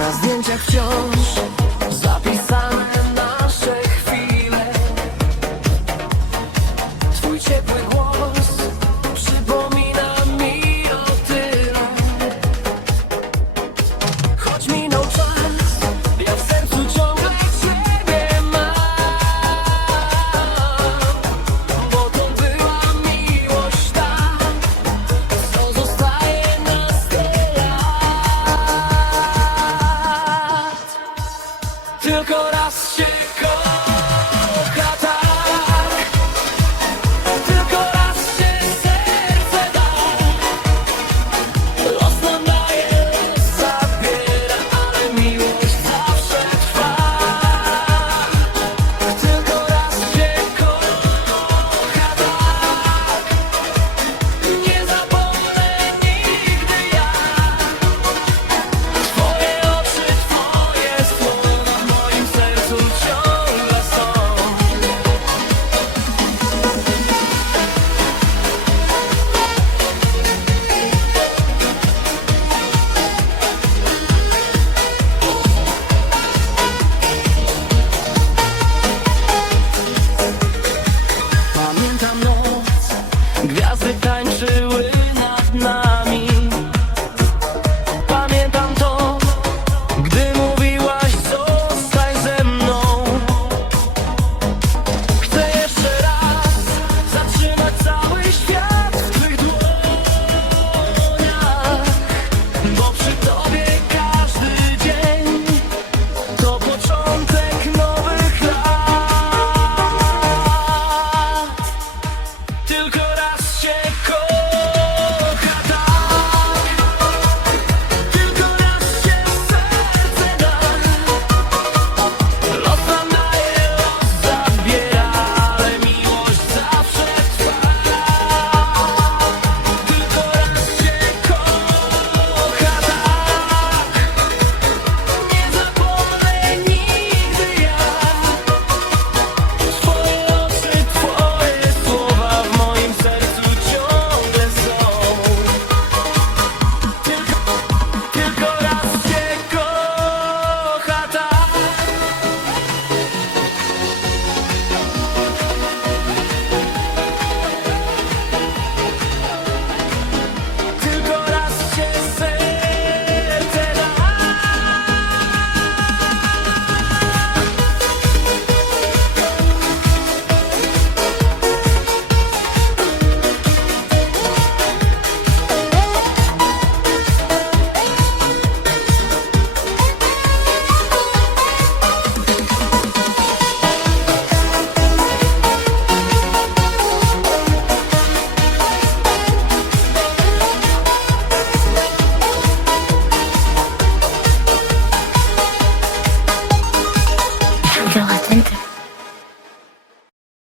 Na zdjęciach wciąż.